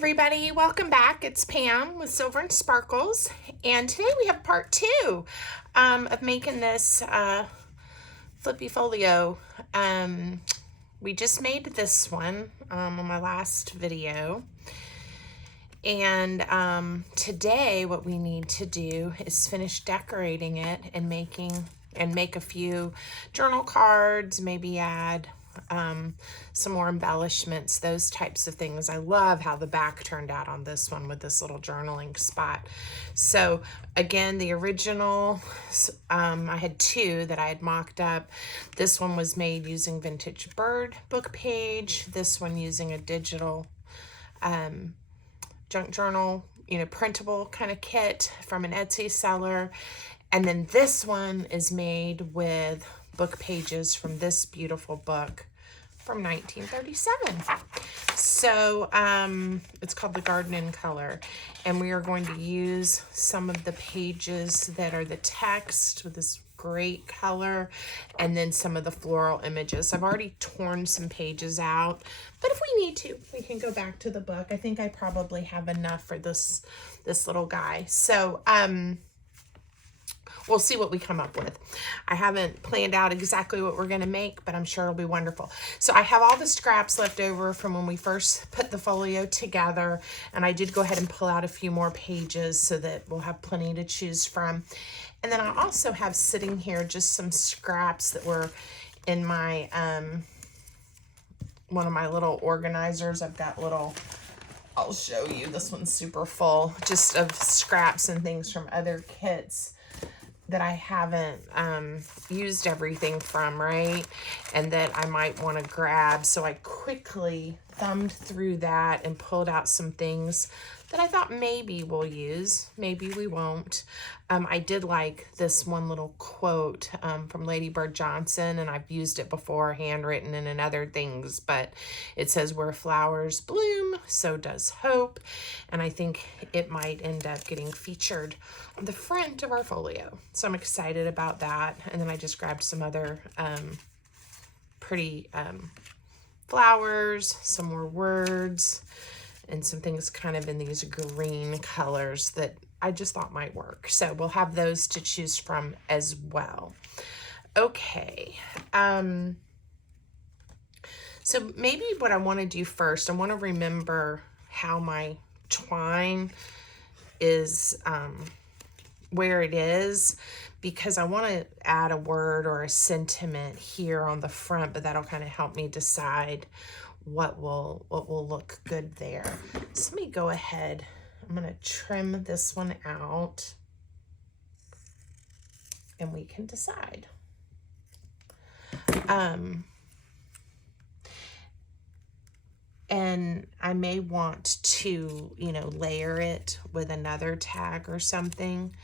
everybody, welcome back. It's Pam with Silver and Sparkles, and today we have part two of making this flippy folio. We just made this one on my last video, and today what we need to do is finish decorating it and make a few journal cards, maybe add some more embellishments, those types of things. I love how the back turned out on this one with this little journaling spot. So again, the original, I had two that I had mocked up. This one was made using Vintage Bird book page. This one using a digital junk journal, printable kind of kit from an Etsy seller. And then this one is made with book pages from this beautiful book from 1937. So it's called The Garden in Color, and we are going to use some of the pages that are the text with this great color, and then some of the floral images. I've already torn some pages out, but if we need to, we can go back to the book. I think I probably have enough for this little guy. So we'll see what we come up with. I haven't planned out exactly what we're going to make, but I'm sure it'll be wonderful. So I have all the scraps left over from when we first put the folio together, and I did go ahead and pull out a few more pages so that we'll have plenty to choose from. And then I also have sitting here just some scraps that were in my one of my little organizers. I've got little, I'll show you, this one's super full, just of scraps and things from other kits that I haven't used everything from, right? And that I might want to grab. So I quickly thumbed through that and pulled out some things that I thought maybe we'll use, maybe we won't. I did like this one little quote from Lady Bird Johnson, and I've used it before, handwritten and in other things, but it says, "Where flowers bloom, so does hope." And I think it might end up getting featured on the front of our folio. So I'm excited about that. And then I just grabbed some other pretty flowers, some more words, and some things kind of in these green colors that I just thought might work. So we'll have those to choose from as well. Okay. So maybe what I want to do first, I want to remember how my twine is, where it is, because I want to add a word or a sentiment here on the front, but that'll kind of help me decide what will look good there. So let me go ahead. I'm going to trim this one out and we can decide. And I may want to, layer it with another tag or something.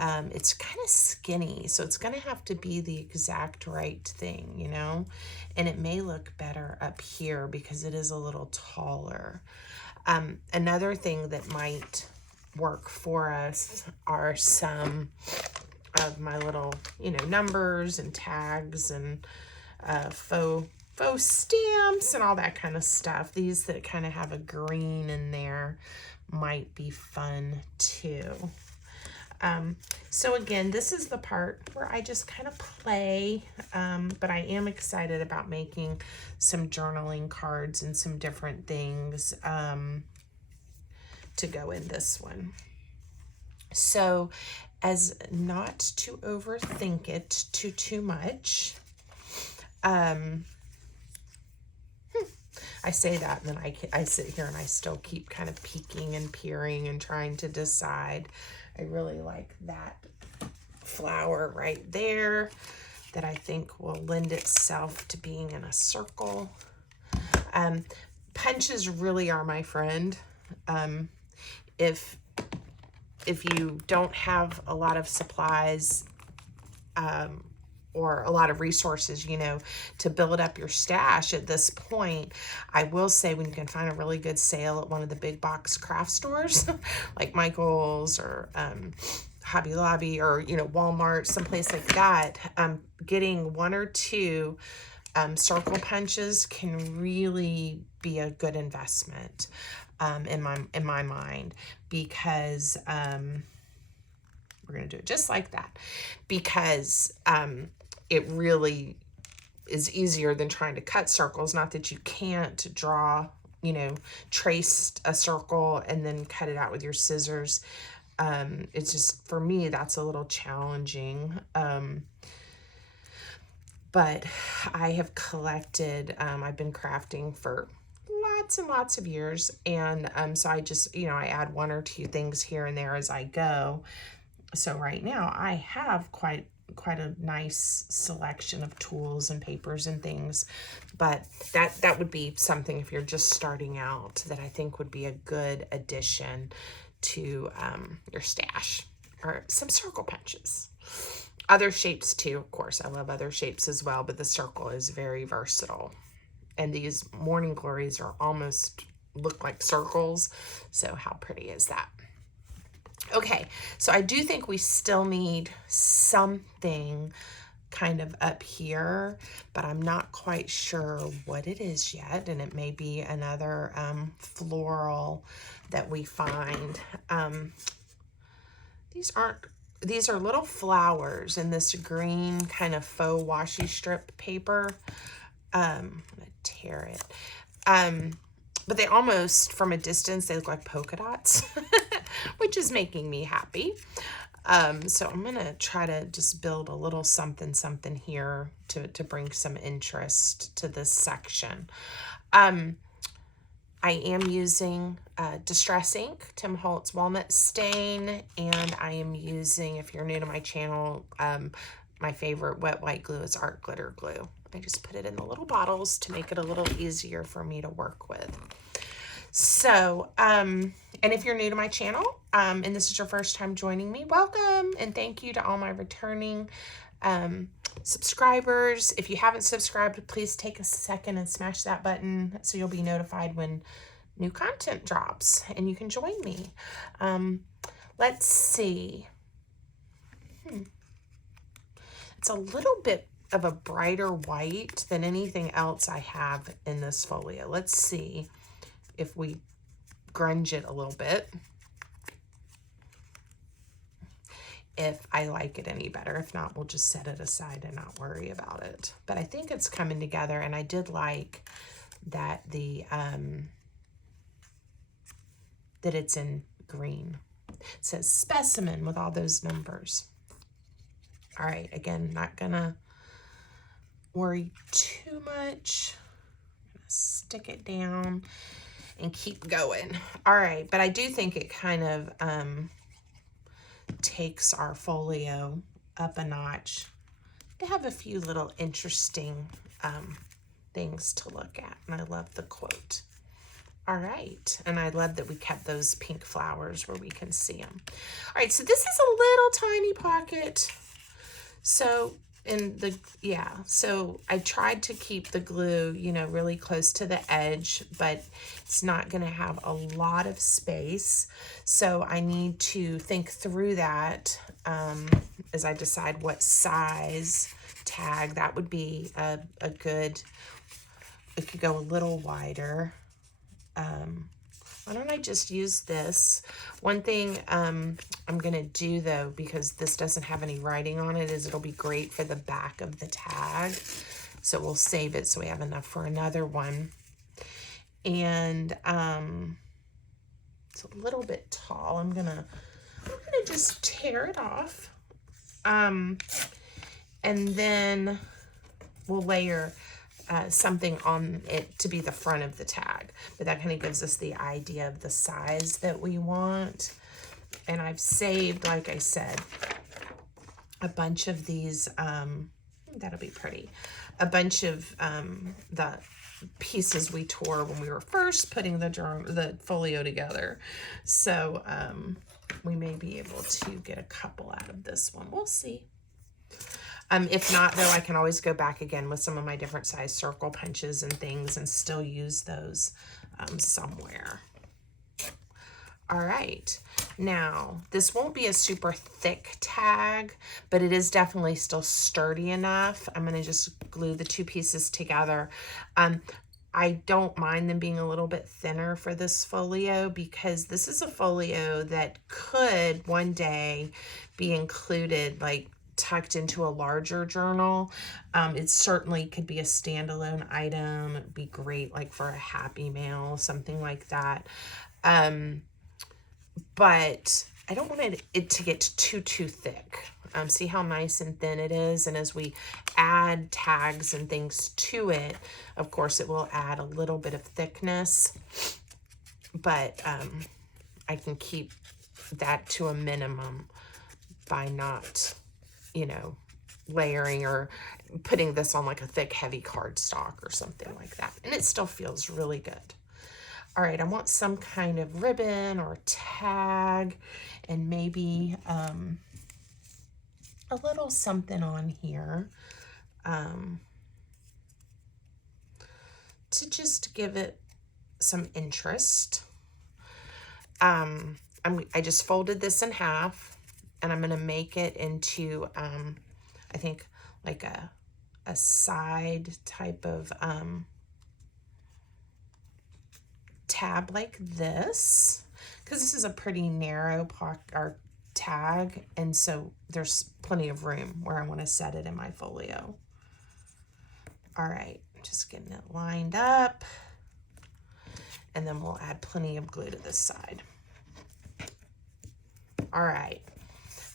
It's kind of skinny, so it's going to have to be the exact right thing, and it may look better up here because it is a little taller. Another thing that might work for us are some of my little, numbers and tags and faux stamps and all that kind of stuff. These that kind of have a green in there might be fun too. So again, this is the part where I just kind of play, but I am excited about making some journaling cards and some different things to go in this one. So as not to overthink it too much, I say that and then I sit here and I still keep kind of peeking and peering and trying to decide. I really like that flower right there that I think will lend itself to being in a circle. Punches really are my friend. If you don't have a lot of supplies or a lot of resources, to build up your stash at this point, I will say when you can find a really good sale at one of the big box craft stores like Michael's or Hobby Lobby or, Walmart, someplace like that, getting one or two circle punches can really be a good investment in my mind, because we're going to do it just like that, because it really is easier than trying to cut circles. Not that you can't draw, you know, trace a circle and then cut it out with your scissors. It's just, for me, that's a little challenging. But I have collected, I've been crafting for lots and lots of years. And so I just, you know, I add one or two things here and there as I go. So right now I have quite a nice selection of tools and papers and things. But that would be something, if you're just starting out, that I think would be a good addition to your stash, or some circle punches. Other shapes too, of course. I love other shapes as well, but the circle is very versatile. And these morning glories are almost look like circles. So how pretty is that? Okay, so I do think we still need something kind of up here, but I'm not quite sure what it is yet. And it may be another floral that we find. These are little flowers in this green kind of faux washi strip paper. I'm gonna tear it. But they almost, from a distance, they look like polka dots, which is making me happy. So I'm gonna try to just build a little something here to bring some interest to this section. I am using Distress ink, Tim Holtz Walnut Stain, and I am using, if you're new to my channel, my favorite wet white glue is Art Glitter Glue. I just put it in the little bottles to make it a little easier for me to work with. So, and if you're new to my channel, and this is your first time joining me, welcome, and thank you to all my returning subscribers. If you haven't subscribed, please take a second and smash that button so you'll be notified when new content drops and you can join me. Let's see. It's a little bit of a brighter white than anything else I have in this folio. Let's see if we grunge it a little bit, if I like it any better. If not, we'll just set it aside and not worry about it. But I think it's coming together, and I did like that that it's in green. It says specimen with all those numbers. All right, again, not gonna worry too much. I'm gonna stick it down and keep going. All right, but I do think it kind of takes our folio up a notch to have a few little interesting things to look at. And I love the quote. All right, and I love that we kept those pink flowers where we can see them. All right, so this is a little tiny pocket. So so I tried to keep the glue, you know, really close to the edge, but it's not going to have a lot of space. So I need to think through that as I decide what size tag. That would be a good, it could go a little wider. Why don't I just use this? One thing I'm going to do, though, because this doesn't have any writing on it, is it'll be great for the back of the tag. So we'll save it so we have enough for another one. And it's a little bit tall. I'm gonna just tear it off. And then we'll layer something on it to be the front of the tag, but that kind of gives us the idea of the size that we want. And I've saved, like I said, a bunch of these, that'll be pretty, a bunch of the pieces we tore when we were first putting the folio together. So we may be able to get a couple out of this one. We'll see. If not, though, I can always go back again with some of my different size circle punches and things and still use those somewhere. All right. Now, this won't be a super thick tag, but it is definitely still sturdy enough. I'm going to just glue the two pieces together. I don't mind them being a little bit thinner for this folio because this is a folio that could one day be included, like tucked into a larger journal. It certainly could be a standalone item. It'd be great like for a Happy Mail, something like that. But I don't want it to get too thick. See how nice and thin it is? And as we add tags and things to it, of course, it will add a little bit of thickness. But I can keep that to a minimum by not, you know, layering or putting this on like a thick, heavy cardstock or something like that. And it still feels really good. All right, I want some kind of ribbon or tag and maybe a little something on here to just give it some interest. I just folded this in half and I'm going to make it into, I think, like a side type of tab like this, because this is a pretty narrow pocket tag, and so there's plenty of room where I want to set it in my folio. All right, just getting it lined up, and then we'll add plenty of glue to this side. All right,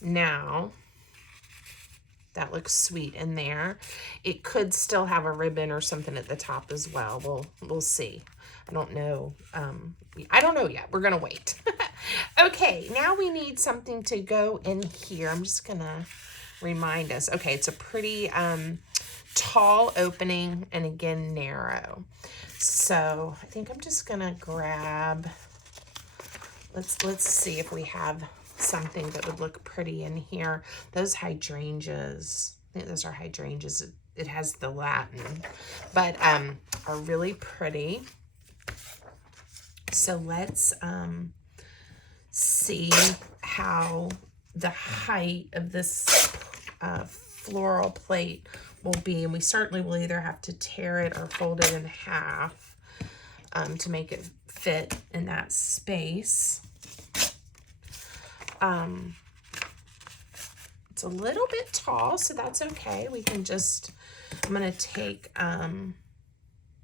now that looks sweet in there. It could still have a ribbon or something at the top as well. We'll see. I don't know. I don't know yet. We're gonna wait. Okay, now we need something to go in here. I'm just gonna remind us. Okay, it's a pretty tall opening and again narrow. So I think I'm just gonna grab. Let's see if we have something that would look pretty in here. Those hydrangeas, I think those are hydrangeas. It has the Latin, but are really pretty. So let's see how the height of this floral plate will be. And we certainly will either have to tear it or fold it in half to make it fit in that space. It's a little bit tall, so that's okay. We can just, I'm going to take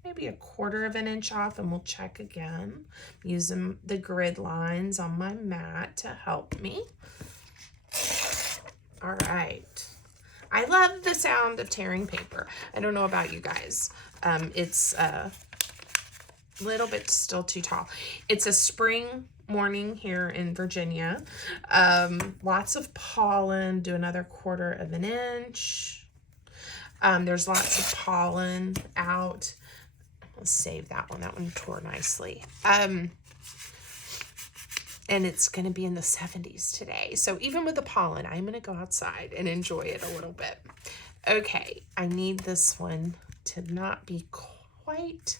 maybe 1/4 inch off and we'll check again. Using the grid lines on my mat to help me. All right. I love the sound of tearing paper. I don't know about you guys. It's a little bit still too tall. It's a spring morning here in Virginia. Lots of pollen. Do another 1/4 inch. There's lots of pollen out. Let's save that one. That one tore nicely. And it's going to be in the 70s today. So even with the pollen, I'm going to go outside and enjoy it a little bit. Okay, I need this one to not be quite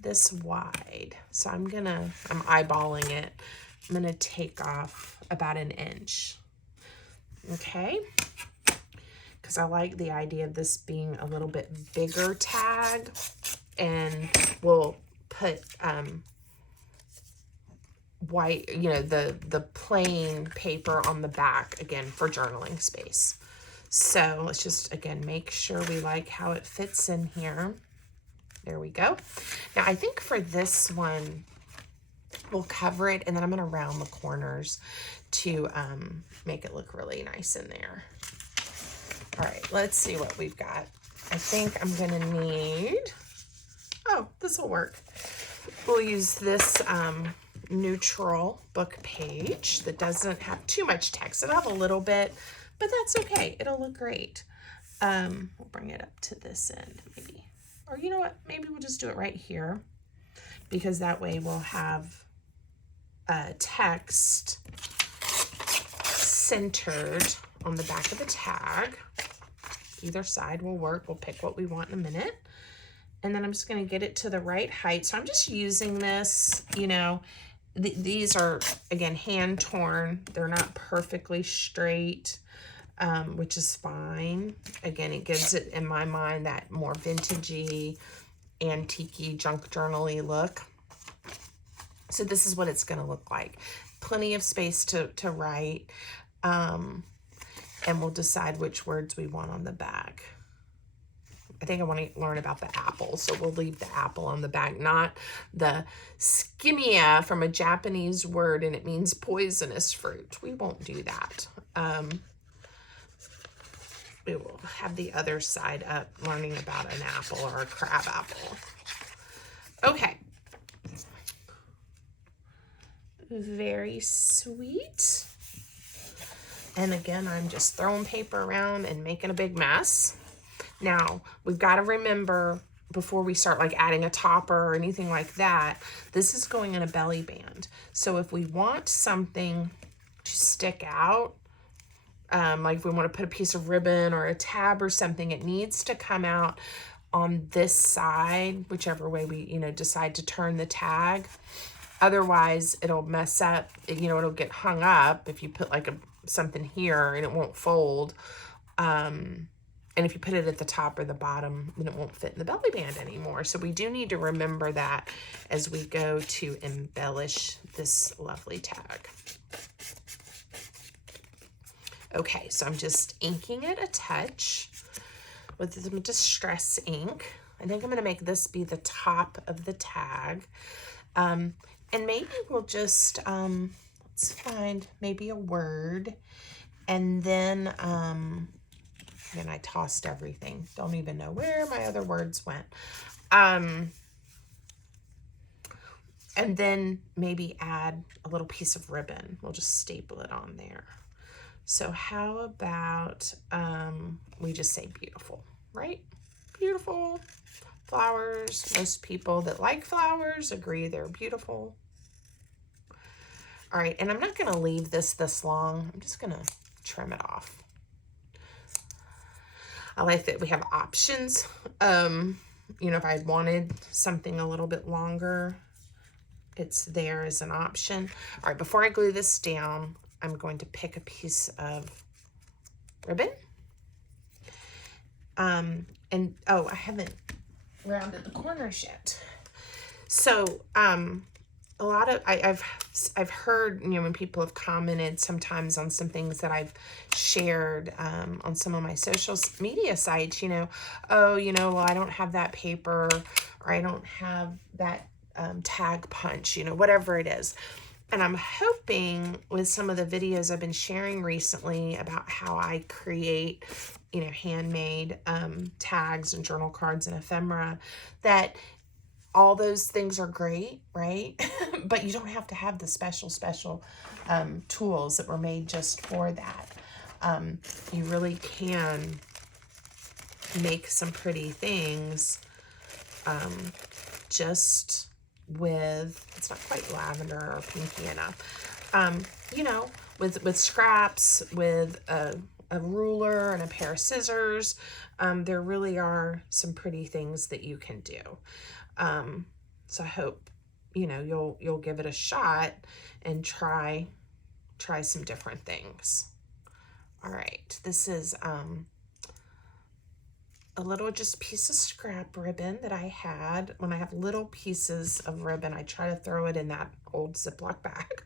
this wide. So I'm eyeballing it. I'm going to take off about 1 inch. Okay. Because I like the idea of this being a little bit bigger tag, and we'll put white, you know, the plain paper on the back again for journaling space. So let's just again make sure we like how it fits in here. There we go. Now I think for this one we'll cover it, and then I'm going to round the corners to make it look really nice in there. All right, let's see what we've got. I think I'm going to need, oh, this will work. We'll use this neutral book page that doesn't have too much text. It'll have a little bit, but that's okay. It'll look great. We'll bring it up to this end maybe. Or you know what? Maybe we'll just do it right here, because that way we'll have text centered on the back of the tag. Either side will work. We'll pick what we want in a minute. And then I'm just going to get it to the right height. So I'm just using this, you know, these are, again, hand torn. They're not perfectly straight, which is fine. Again, it gives it, in my mind, that more vintagey, antique-y, junk journal-y look. So this is what it's going to look like. Plenty of space to write, and we'll decide which words we want on the back. I think I want to learn about the apple, so we'll leave the apple on the back, not the skimia from a Japanese word, and it means poisonous fruit. We won't do that. We will have the other side up, learning about an apple or a crab apple. Okay. Very sweet. And again, I'm just throwing paper around and making a big mess. Now, we've got to remember, before we start like adding a topper or anything like that, this is going in a belly band. So if we want something to stick out, like if we want to put a piece of ribbon or a tab or something, it needs to come out on this side, whichever way we, decide to turn the tag. Otherwise, it'll mess up, it'll get hung up if you put like something here and it won't fold. And if you put it at the top or the bottom, then it won't fit in the belly band anymore. So we do need to remember that as we go to embellish this lovely tag. Okay, so I'm just inking it a touch with some Distress ink. I think I'm going to make this be the top of the tag. And maybe we'll just, let's find maybe a word. And then I tossed everything. Don't even know where my other words went. And then maybe add a little piece of ribbon. We'll just staple it on there. So how about we just say beautiful, right? Beautiful. Flowers. Most people that like flowers agree they're beautiful. All right, and I'm not going to leave this long. I'm just going to trim it off. I like that we have options. If I wanted something a little bit longer, it's there as an option. All right, before I glue this down, I'm going to pick a piece of ribbon. And oh, I haven't rounded the corners yet. So, a lot of, I've heard, when people have commented sometimes on some things that I've shared on some of my social media sites, oh, well, I don't have that paper, or I don't have that tag punch, whatever it is. And I'm hoping with some of the videos I've been sharing recently about how I create, handmade tags and journal cards and ephemera, that all those things are great, right? But you don't have to have the special tools that were made just for that. You really can make some pretty things just with, it's not quite lavender or pinky enough, with scraps, with a ruler and a pair of scissors. There really are some pretty things that you can do. So I hope, you'll give it a shot and try some different things. All right, this is a little just piece of scrap ribbon that I had. When I have little pieces of ribbon, I try to throw it in that old Ziploc bag.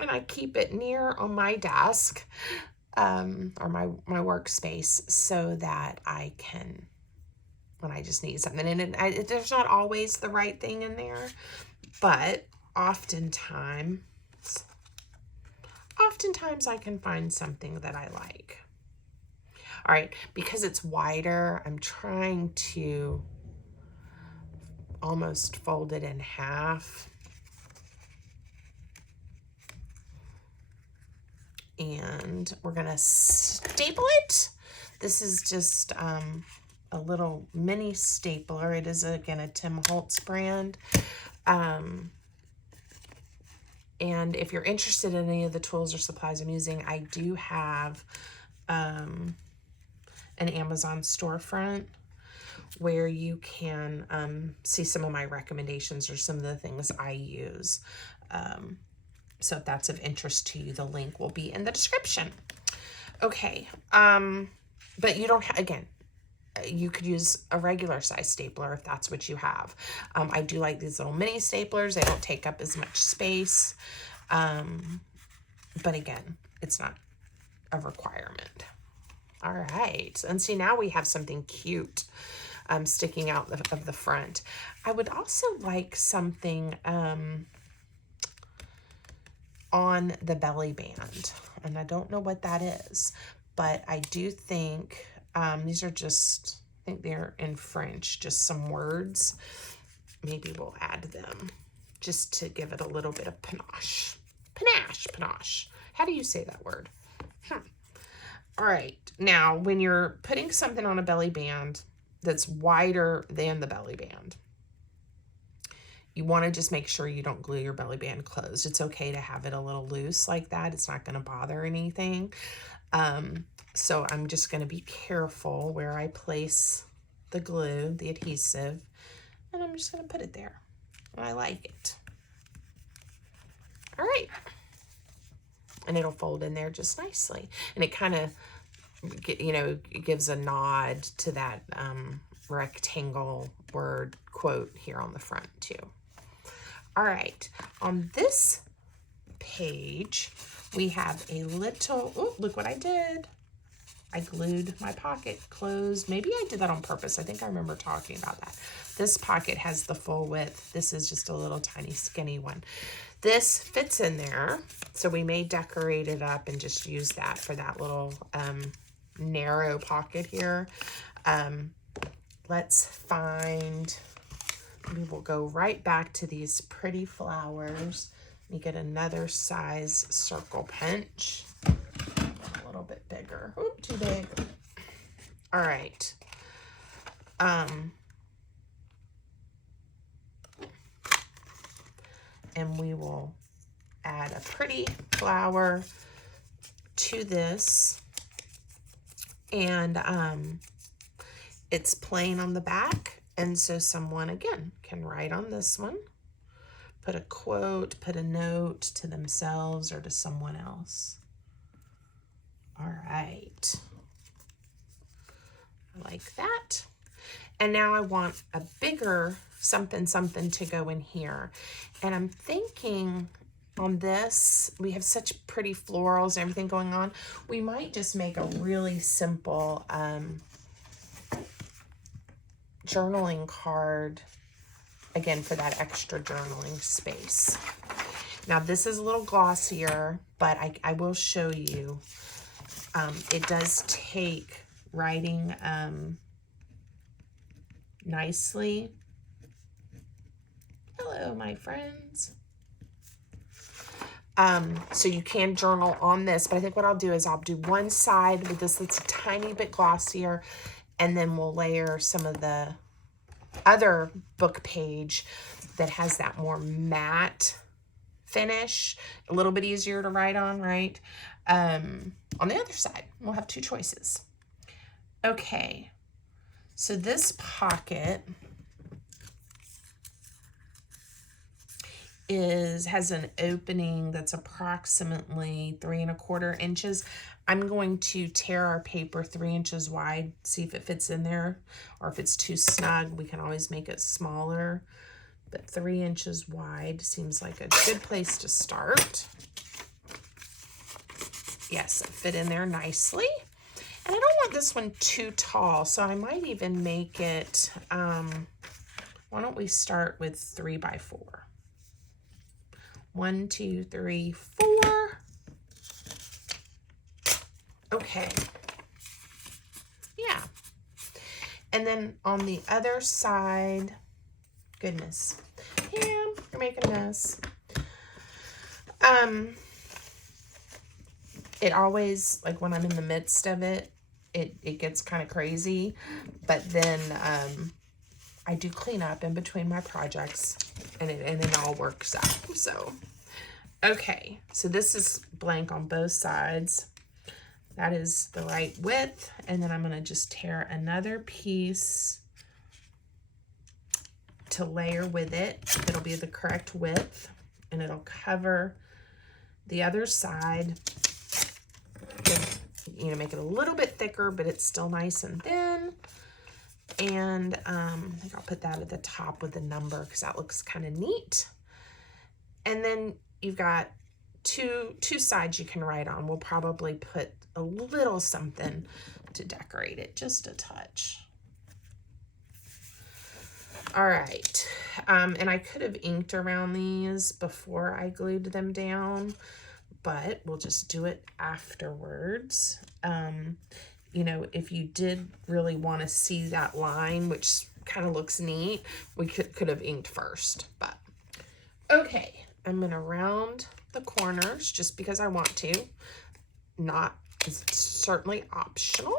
And I keep it near on my desk, or my workspace, so that I can, when I just need something. And there's not always the right thing in there, but oftentimes I can find something that I like. All right, because it's wider, I'm trying to almost fold it in half. And we're gonna staple it. This is just a little mini stapler. It is, again, a Tim Holtz brand. And if you're interested in any of the tools or supplies I'm using, I do have an Amazon storefront where you can see some of my recommendations or some of the things I use. So if that's of interest to you, the link will be in the description. Okay, but you don't, again, you could use a regular size stapler if that's what you have. I do like these little mini staplers. They don't take up as much space. But again, it's not a requirement. All right, and see, now we have something cute sticking out of the front. I would also like something on the belly band, and I don't know what that is, but I do think these are just, I think they're in French, just some words. Maybe we'll add them just to give it a little bit of panache. Panache. How do you say that word? All right, now when you're putting something on a belly band that's wider than the belly band, you want to just make sure you don't glue your belly band closed. It's okay to have it a little loose like that. It's not going to bother anything. So I'm just going to be careful where I place the glue, the adhesive, and I'm just going to put it there. I like it. All right. And it'll fold in there just nicely. And it kind of, you know, it gives a nod to that rectangle word quote here on the front too. All right, on this page, we have a little, oh, look what I did. I glued my pocket closed. Maybe I did that on purpose. I think I remember talking about that. This pocket has the full width. This is just a little tiny skinny one. This fits in there, so we may decorate it up and just use that for that little narrow pocket here. Let's find, we will go right back to these pretty flowers. You get another size circle pinch. A little bit bigger. Oop, too big. All right. And we will add a pretty flower to this. And it's plain on the back. And so someone, again, can write on this one, put a quote, put a note to themselves or to someone else. All right. I like that. And now I want a bigger something to go in here. And I'm thinking on this, we have such pretty florals and everything going on. We might just make a really simple journaling card, again, for that extra journaling space. Now this is a little glossier, but I will show you. It does take writing nicely. Hello, my friends. So you can journal on this, but I think what I'll do is I'll do one side with this that's a tiny bit glossier, and then we'll layer some of the other book page that has that more matte finish, a little bit easier to write on, right? On the other side, we'll have two choices. Okay, so this pocket has an opening that's approximately 3 1/4 inches. I'm going to tear our paper 3 inches wide, see if it fits in there, or if it's too snug, we can always make it smaller. But 3 inches wide seems like a good place to start. Yes, it fit in there nicely. And I don't want this one too tall, so I might even make it, why don't we start with 3 by 4? 1, 2, 3, 4. Okay. Yeah. And then on the other side, goodness, Pam, you're making a mess. It always, like when I'm in the midst of it, it gets kind of crazy, but then I do clean up in between my projects, and it all works out. So, okay, so this is blank on both sides. That is the right width, and then I'm going to just tear another piece to layer with it. It'll be the correct width, and it'll cover the other side. You know, make it a little bit thicker, but it's still nice and thin. And I think I'll put that at the top with the number because that looks kind of neat. And then you've got two sides you can write on. We'll probably put a little something to decorate it, just a touch. All right, and I could have inked around these before I glued them down, but we'll just do it afterwards. You know, if you did really want to see that line, which kind of looks neat, we could have inked first, but okay. I'm gonna round the corners just because I want to. Not, it's certainly optional.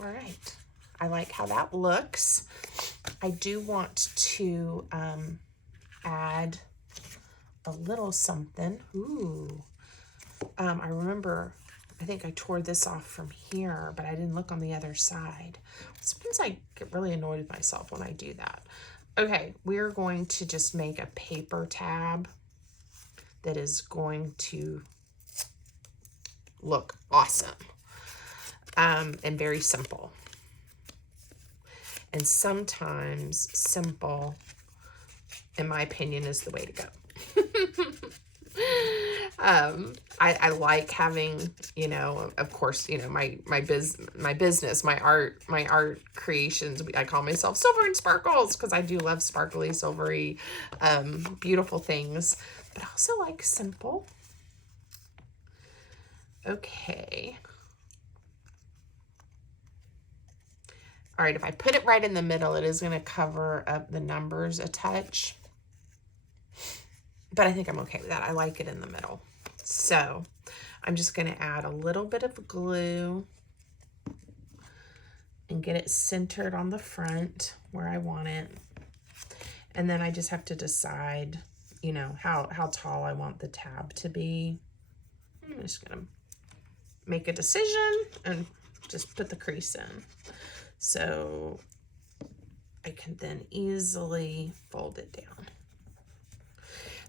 All right. I like how that looks. I do want to add a little something. Ooh. I remember, I think I tore this off from here, but I didn't look on the other side. Sometimes I get really annoyed with myself when I do that. Okay, we're going to just make a paper tab that is going to look awesome and very simple. And sometimes simple, in my opinion, is the way to go. I like having, you know, of course, you know, my business, my art creations. I call myself Silver and Sparkles because I do love sparkly, silvery, beautiful things, but I also like simple. Okay. All right, if I put it right in the middle, it is going to cover up the numbers a touch. But I think I'm okay with that. I like it in the middle. So I'm just going to add a little bit of glue and get it centered on the front where I want it. And then I just have to decide, you know, how tall I want the tab to be. I'm just going to make a decision and just put the crease in. So I can then easily fold it down.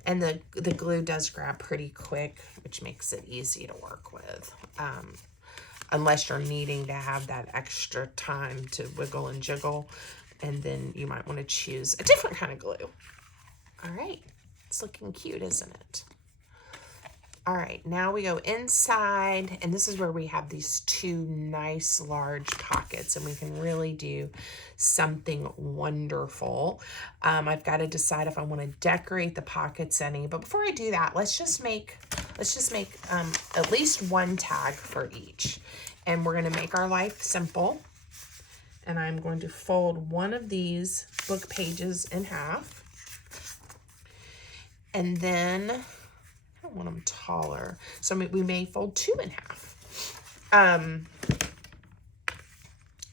And the glue does grab pretty quick, which makes it easy to work with. Unless you're needing to have that extra time to wiggle and jiggle, and then you might want to choose a different kind of glue. All right, it's looking cute, isn't it? All right, now we go inside, and this is where we have these two nice large pockets, and we can really do something wonderful. I've got to decide if I want to decorate the pockets any, but before I do that, let's just make at least one tag for each, and we're going to make our life simple. And I'm going to fold one of these book pages in half, and then I want them taller, so we may fold two in half.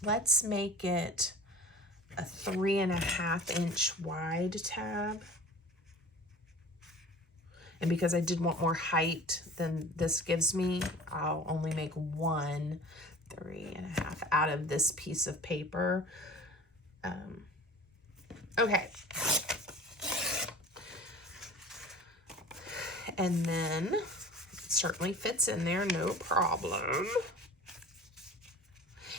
Let's make it a 3.5 inch wide tab. And because I did want more height than this gives me, I'll only make one 3.5 out of this piece of paper. Okay. And then it certainly fits in there, no problem.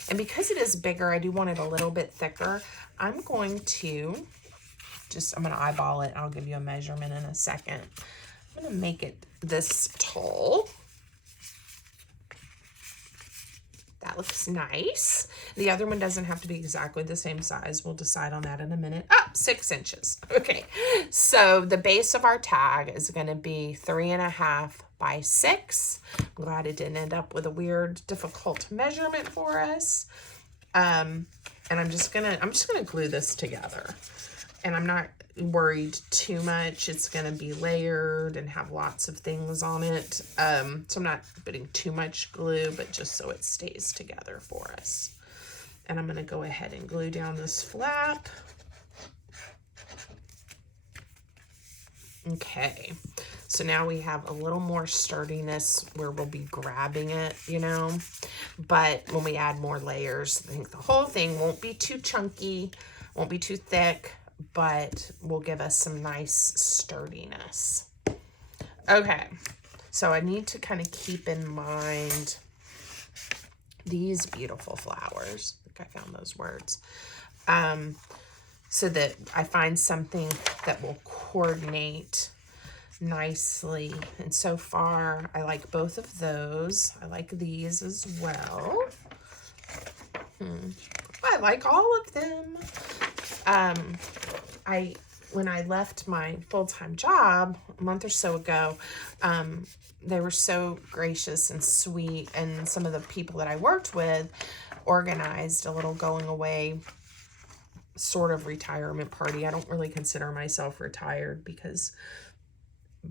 And because it is bigger, I do want it a little bit thicker. I'm going to eyeball it. I'll give you a measurement in a second. I'm going to make it this tall. That looks nice. The other one doesn't have to be exactly the same size. We'll decide on that in a minute. 6 inches. Okay, so the base of our tag is going to be 3.5 by 6. I'm glad it didn't end up with a weird, difficult measurement for us. And I'm just gonna glue this together. And I'm not worried too much. It's gonna be layered and have lots of things on it. So I'm not putting too much glue, but just so it stays together for us. And I'm gonna go ahead and glue down this flap. Okay, so now we have a little more sturdiness where we'll be grabbing it, you know. But when we add more layers, I think the whole thing won't be too chunky, won't be too thick, but will give us some nice sturdiness. Okay, so I need to kind of keep in mind these beautiful flowers. I think I found those words. So that I find something that will coordinate nicely. And so far, I like both of those. I like these as well. I like all of them. When I left my full-time job a month or so ago, they were so gracious and sweet, and some of the people that I worked with organized a little going away sort of retirement party. I don't really consider myself retired because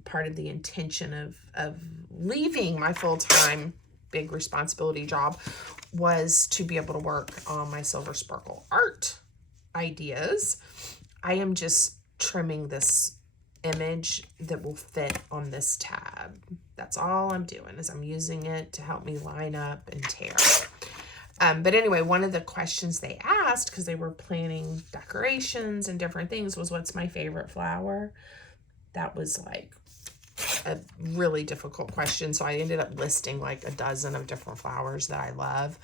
part of the intention of leaving my full-time big responsibility job was to be able to work on my silver sparkle art ideas. I am just trimming this image that will fit on this tab. That's all I'm doing, is I'm using it to help me line up and tear. But anyway, one of the questions they asked, because they were planning decorations and different things, was what's my favorite flower? That was like a really difficult question. So I ended up listing like a dozen of different flowers that I love.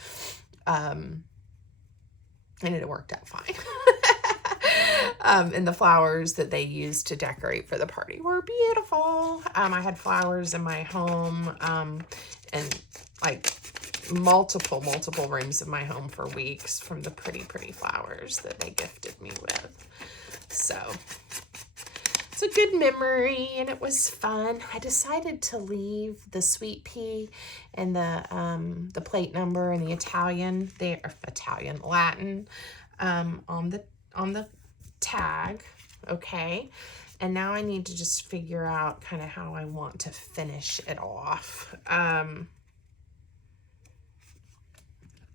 And it worked out fine. And the flowers that they used to decorate for the party were beautiful. I had flowers in my home, and like multiple rooms of my home for weeks from the pretty flowers that they gifted me with. So it's a good memory, and it was fun. I decided to leave the sweet pea and the plate number and the Latin on the tag. Okay, and now I need to just figure out kind of how I want to finish it off.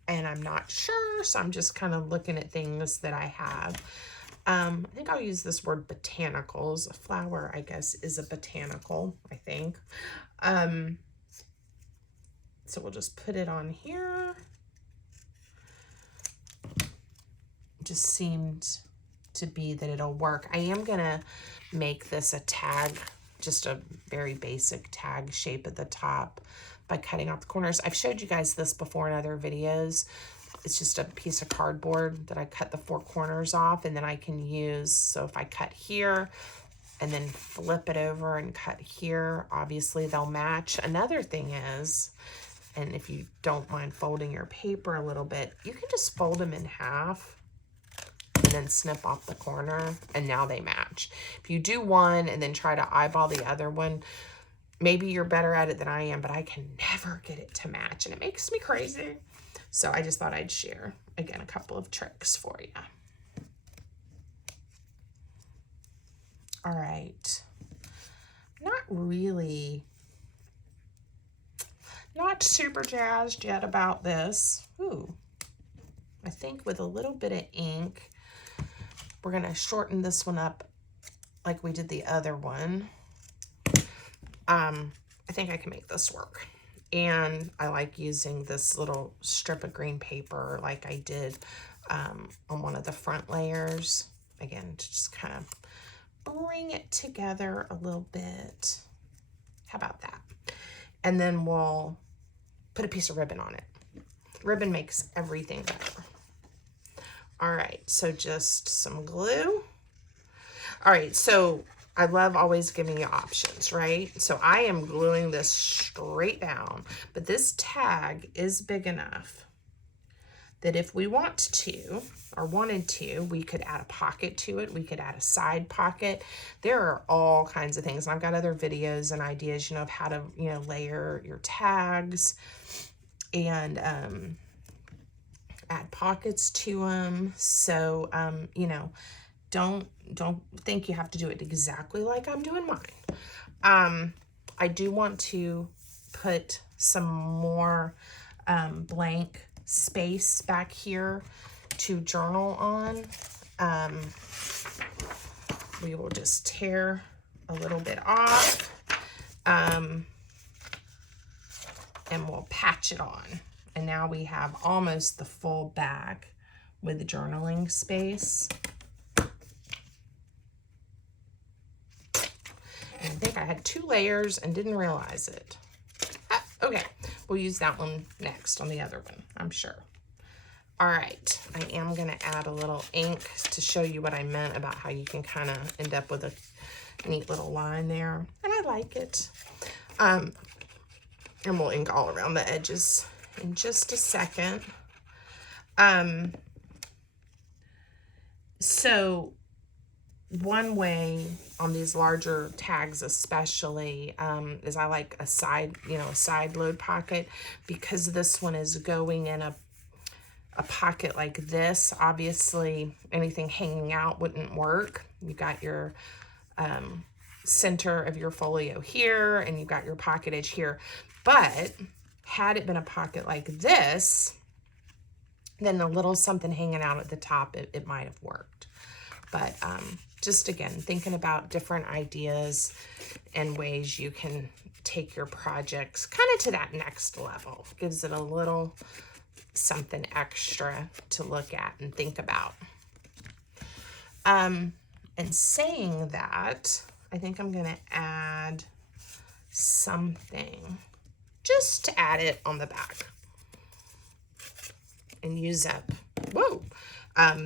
And I'm not sure, so I'm just kind of looking at things that I have. I think I'll use this word botanicals. A flower, I guess, is a botanical, I think. So we'll just put it on here. Just seemed to be that it'll work. I am gonna make this a tag, just a very basic tag shape at the top by cutting out the corners. I've showed you guys this before in other videos. It's just a piece of cardboard that I cut the 4 corners off, and then I can use, so if I cut here and then flip it over and cut here, obviously they'll match. Another thing is, and if you don't mind folding your paper a little bit, you can just fold them in half and then snip off the corner, and now they match. If you do one and then try to eyeball the other one, maybe you're better at it than I am, but I can never get it to match, and it makes me crazy. So I just thought I'd share, again, a couple of tricks for you. All right. Not super jazzed yet about this. Ooh. I think with a little bit of ink, we're going to shorten this one up like we did the other one. I think I can make this work. And I like using this little strip of green paper like I did on one of the front layers. Again, to just kind of bring it together a little bit. How about that? And then we'll put a piece of ribbon on it. Ribbon makes everything better. All right, so just some glue. All right, so I love always giving you options, right? So I am gluing this straight down, but this tag is big enough that if we want to, or wanted to, we could add a pocket to it. We could add a side pocket. There are all kinds of things. And I've got other videos and ideas, of how to, layer your tags and add pockets to them. So, don't think you have to do it exactly like I'm doing mine. I do want to put some more blank space back here to journal on. We will just tear a little bit off and we'll patch it on And now we have almost the full bag with the journaling space. And I think I had 2 layers and didn't realize it. Ah, okay, we'll use that one next on the other one, I'm sure. All right, I am gonna add a little ink to show you what I meant about how you can kind of end up with a neat little line there. And I like it. And we'll ink all around the edges in just a second. So one way on these larger tags especially is I like a side, a side load pocket, because this one is going in a pocket like this. Obviously anything hanging out wouldn't work. You got your center of your folio here, and you've got your pocket edge here. But had it been a pocket like this, then a little something hanging out at the top, it might have worked. But just again, thinking about different ideas and ways you can take your projects kind of to that next level. Gives it a little something extra to look at and think about. And saying that, I think I'm gonna add something just to add it on the back and use up. Whoa!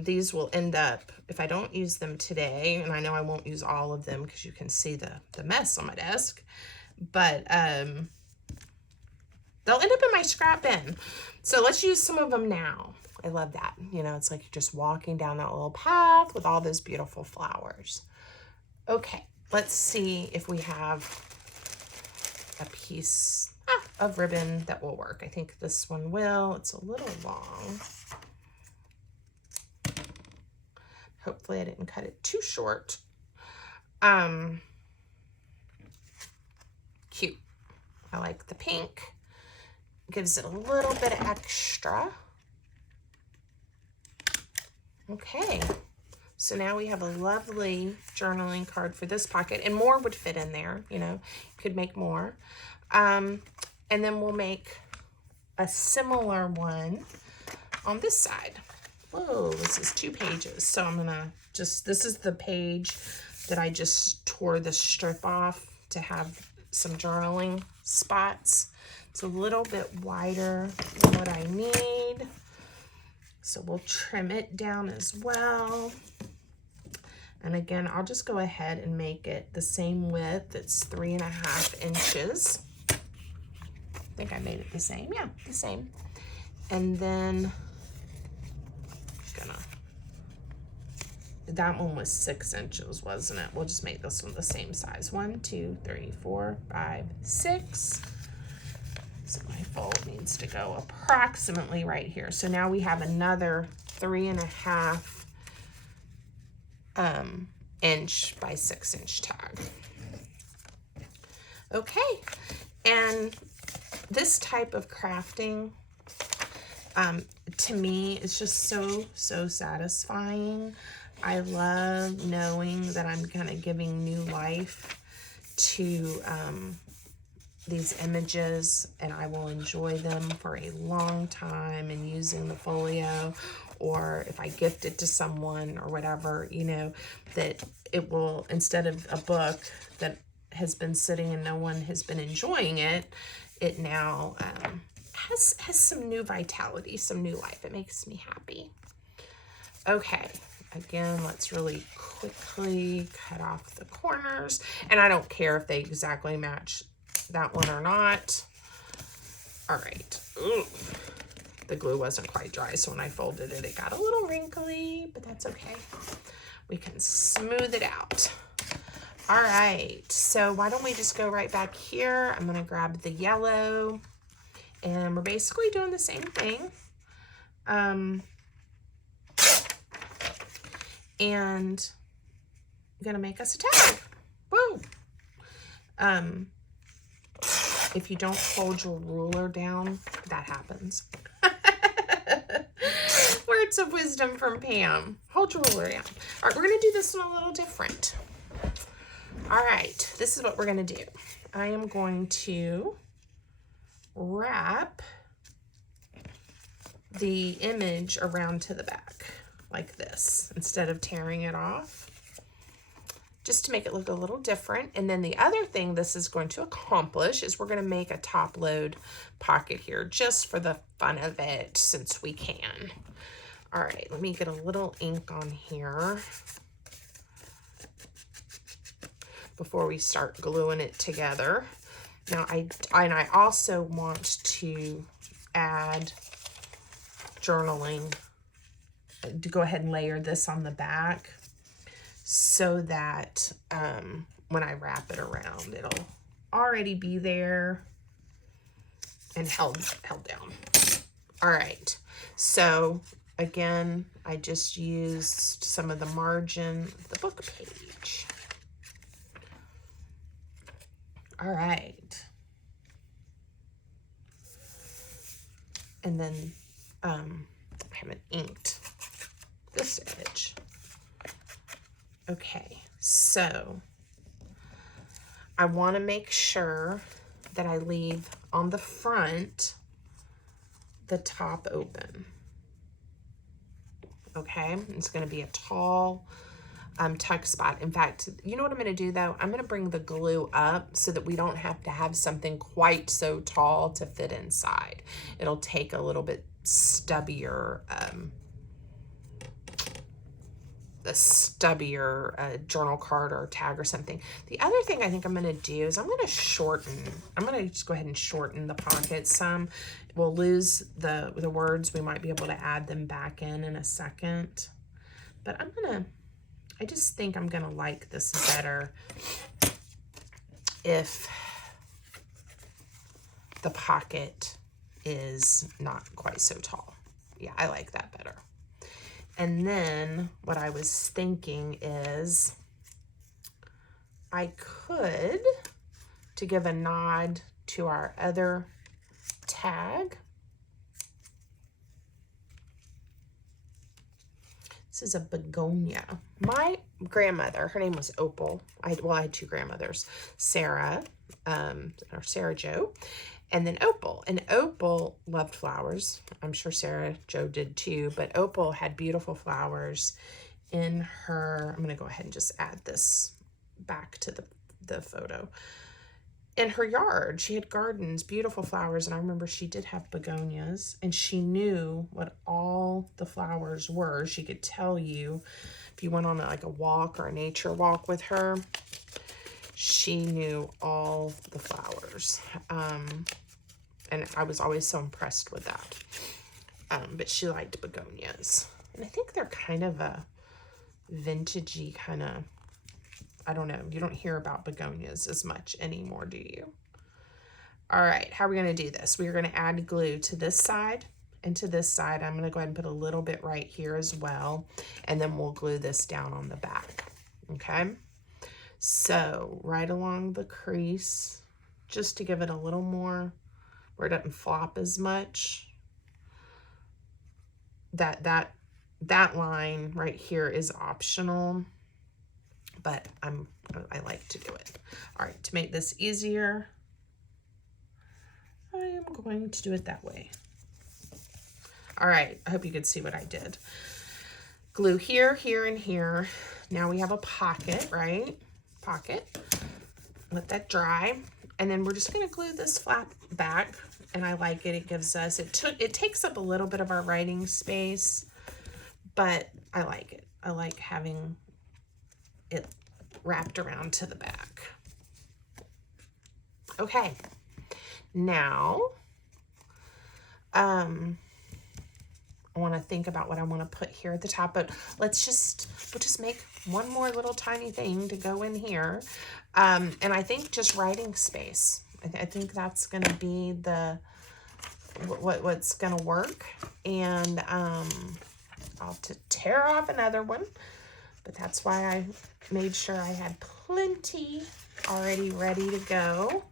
These will end up, if I don't use them today, and I know I won't use all of them because you can see the mess on my desk, but they'll end up in my scrap bin. So let's use some of them now. I love that. It's like you're just walking down that little path with all those beautiful flowers. Okay, let's see if we have a piece of ribbon that will work. I think this one will. It's a little long. Hopefully I didn't cut it too short. Cute. I like the pink. Gives it a little bit of extra. Okay. So now we have a lovely journaling card for this pocket, and more would fit in there, you could make more. And then we'll make a similar one on this side. Whoa, this is 2 pages. So I'm gonna this is the page that I just tore the strip off to have some journaling spots. It's a little bit wider than what I need. So we'll trim it down as well. And again, I'll just go ahead and make it the same width. It's 3.5 inches. I think I made it the same. Yeah, the same. And then that one was 6 inches, wasn't it? We'll just make this one the same size. 1, 2, 3, 4, 5, 6. So my fold needs to go approximately right here. So now we have another 3.5 inch by 6 inch tag. Okay, and this type of crafting to me is just so satisfying. I love knowing that I'm kind of giving new life to these images, and I will enjoy them for a long time, and using the folio, or if I gift it to someone or whatever, that it will, instead of a book that has been sitting and no one has been enjoying it, it now has some new vitality, some new life. It makes me happy. Okay. Again, let's really quickly cut off the corners. And I don't care if they exactly match that one or not. All right. Ooh. The glue wasn't quite dry, so when I folded it, it got a little wrinkly, but that's okay. We can smooth it out. All right. So why don't we just go right back here? I'm going to grab the yellow, and we're basically doing the same thing. And I'm gonna make us a tag. Woo! If you don't hold your ruler down, that happens. Words of wisdom from Pam. Hold your ruler down. All right, we're gonna do this one a little different. All right, this is what we're gonna do. I am going to wrap the image around to the back like this instead of tearing it off, just to make it look a little different. And then the other thing this is going to accomplish is we're going to make a top load pocket here just for the fun of it, since we can. All right, let me get a little ink on here before we start gluing it together. Now I also want to add journaling, to go ahead and layer this on the back so that when I wrap it around, it'll already be there and held down. All right, so again, I just used some of the margin of the book page. All right. And then I haven't inked this edge. Okay, so I want to make sure that I leave on the front the top open. Okay, it's going to be a tall tuck spot. In fact, you know what I'm going to do though? I'm going to bring the glue up so that we don't have to have something quite so tall to fit inside. It'll take a little bit stubbier, journal card or tag or something. The other thing I think I'm going to do is I'm going to just go ahead and shorten the pocket some. We'll lose the words. We might be able to add them back in a second. But I just think I'm going to like this better if the pocket is not quite so tall. Yeah, I like that better. And then what I was thinking is I could, to give a nod to our other tag, this is a begonia. My grandmother, her name was Opal. I had two grandmothers, Sarah, or Sarah Jo, and then Opal. And Opal loved flowers. I'm sure Sarah Jo did too, but Opal had beautiful flowers in her, I'm gonna go ahead and just add this back to the photo. In her yard, she had gardens, beautiful flowers, and I remember she did have begonias, and she knew what all the flowers were. She could tell you if you went on like a walk or a nature walk with her. She knew all the flowers, and I was always so impressed with that. But she liked begonias, and I think they're kind of a vintagey kind of, I don't know, you don't hear about begonias as much anymore, do you? All right, how are we going to do this? We're going to add glue to this side and to this side. I'm going to go ahead and put a little bit right here as well, and then we'll glue this down on the back, okay? So right along the crease, just to give it a little more, where it doesn't flop as much. That line right here is optional, but I like to do it. All right, to make this easier, I am going to do it that way. All right, I hope you could see what I did. Glue here, here, and here. Now we have a pocket, right? Pocket. Let that dry. And then we're just gonna glue this flap back, and I like it. It gives us, it takes up a little bit of our writing space, but I like it. I like having it wrapped around to the back. Okay, now I want to think about what I want to put here at the top, but we'll just make one more little tiny thing to go in here, and I think just writing space. I think that's going to be what's going to work, and I'll have to tear off another one. But that's why I made sure I had plenty already ready to go.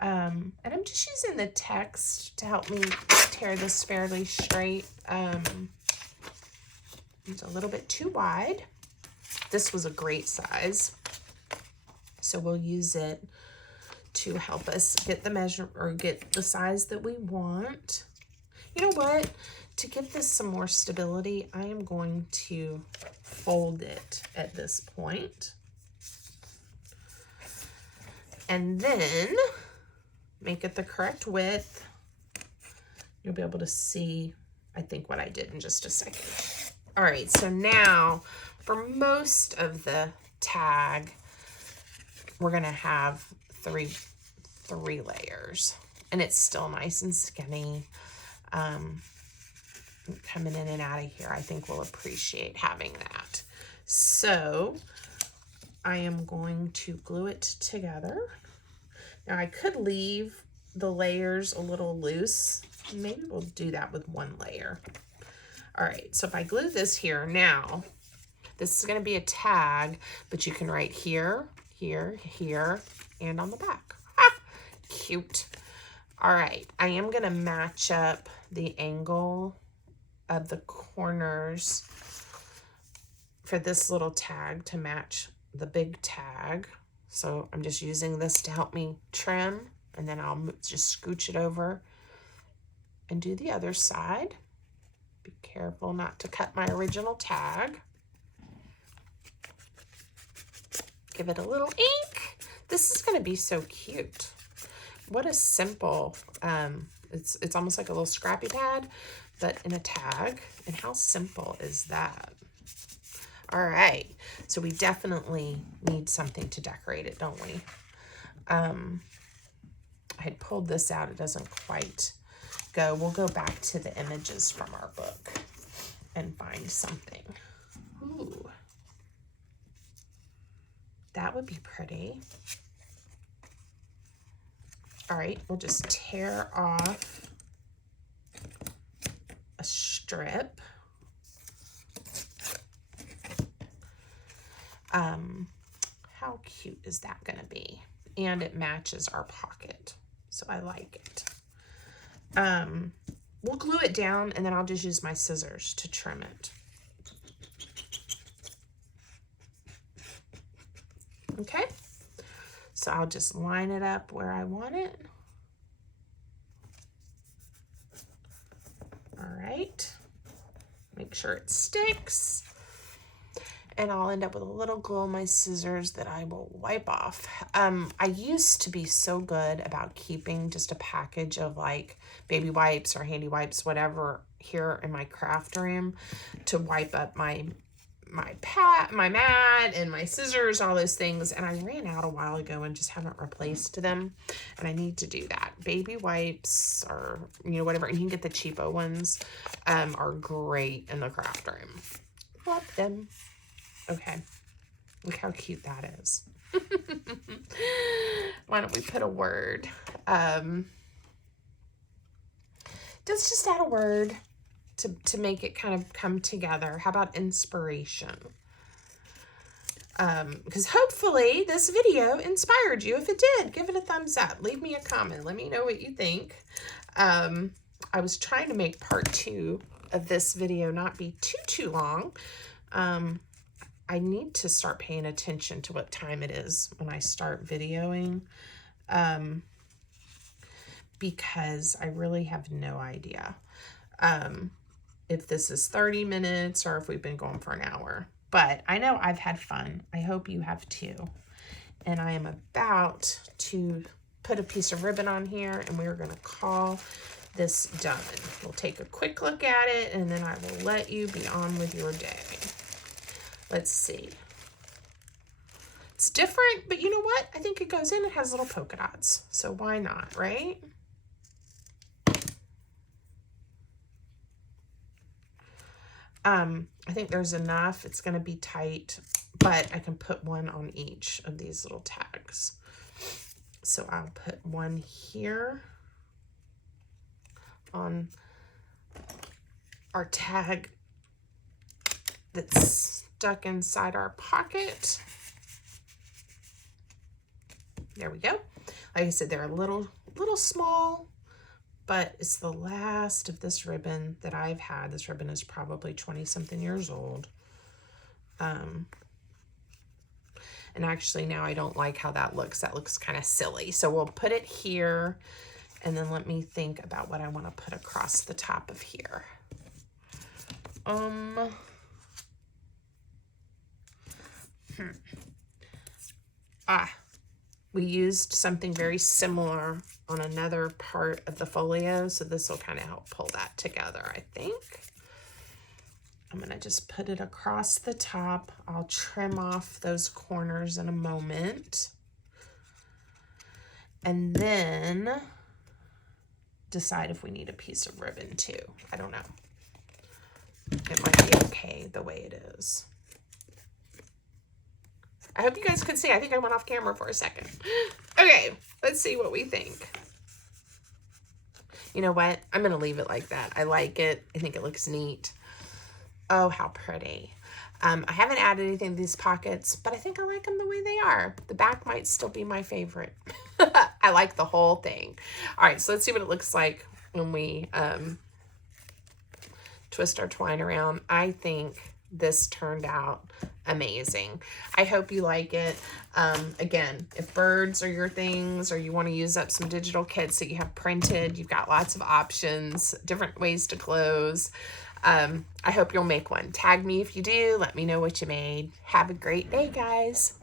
And I'm just using the text to help me tear this fairly straight. It's a little bit too wide. This was a great size, so we'll use it to help us get the measure or get the size that we want. You know what? To give this some more stability, I am going to fold it at this point. And then make it the correct width. You'll be able to see, I think, what I did in just a second. All right, so now for most of the tag, we're gonna have three layers, and it's still nice and skinny. Coming in and out of here, I think we'll appreciate having that. So I am going to glue it together. Now I could leave the layers a little loose. Maybe we'll do that with one layer. All right, so if I glue this here now, this is gonna be a tag, but you can write here, here, here, and on the back. Ah, cute. All right, I am gonna match up the angle of the corners for this little tag to match the big tag. So I'm just using this to help me trim, and then I'll just scooch it over and do the other side. Be careful not to cut my original tag. Give it a little ink. This is gonna be so cute. What a simple, it's almost like a little scrappy pad, but in a tag. And how simple is that? All right, so we definitely need something to decorate it, don't we? I had pulled this out, it doesn't quite go. We'll go back to the images from our book and find something. Ooh, that would be pretty. All right, we'll just tear off a strip. How cute is that gonna be? And it matches our pocket, so I like it. We'll glue it down, and then I'll just use my scissors to trim it. Okay, so I'll just line it up where I want it. All right, make sure it sticks. And I'll end up with a little glue on my scissors that I will wipe off. I used to be so good about keeping just a package of like baby wipes or handy wipes, whatever, here in my craft room to wipe up my mat and my scissors, all those things. And I ran out a while ago and just haven't replaced them. And I need to do that. Baby wipes or, you know, whatever. And you can get the cheapo ones, are great in the craft room. Love them. Okay, look how cute that is. Why don't we put a word? Let's just add a word to make it kind of come together. How about inspiration? Because hopefully this video inspired you. If it did, give it a thumbs up. Leave me a comment. Let me know what you think. I was trying to make part 2 of this video not be too long. I need to start paying attention to what time it is when I start videoing, because I really have no idea if this is 30 minutes or if we've been going for an hour. But I know I've had fun. I hope you have too. And I am about to put a piece of ribbon on here, and we're going to call this done. We'll take a quick look at it, and then I will let you be on with your day. Let's see. It's different, but you know what? I think it goes in. It has little polka dots. So why not, right? I think there's enough. It's going to be tight, but I can put one on each of these little tags. So I'll put one here on our tag that's stuck inside our pocket. There we go. Like I said, they're a little small, but it's the last of this ribbon that I've had. This ribbon is probably 20-something years old. And actually now I don't like how that looks. That looks kind of silly. So we'll put it here, And then let me think about what I want to put across the top of here. We used something very similar on another part of the folio, so this will kind of help pull that together, I think. I'm going to just put it across the top. I'll trim off those corners in a moment. And then decide if we need a piece of ribbon too. I don't know. It might be okay the way it is. I hope you guys could see. I think I went off camera for a second. Okay, let's see what we think. You know what? I'm going to leave it like that. I like it. I think it looks neat. Oh, how pretty. I haven't added anything to these pockets, but I think I like them the way they are. The back might still be my favorite. I like the whole thing. All right, so let's see what it looks like when we twist our twine around. I think this turned out amazing. I hope you like it. Again, if birds are your things, or you want to use up some digital kits that you have printed, you've got lots of options, different ways to close. I hope you'll make one. Tag me if you do. Let me know what you made. Have a great day, guys.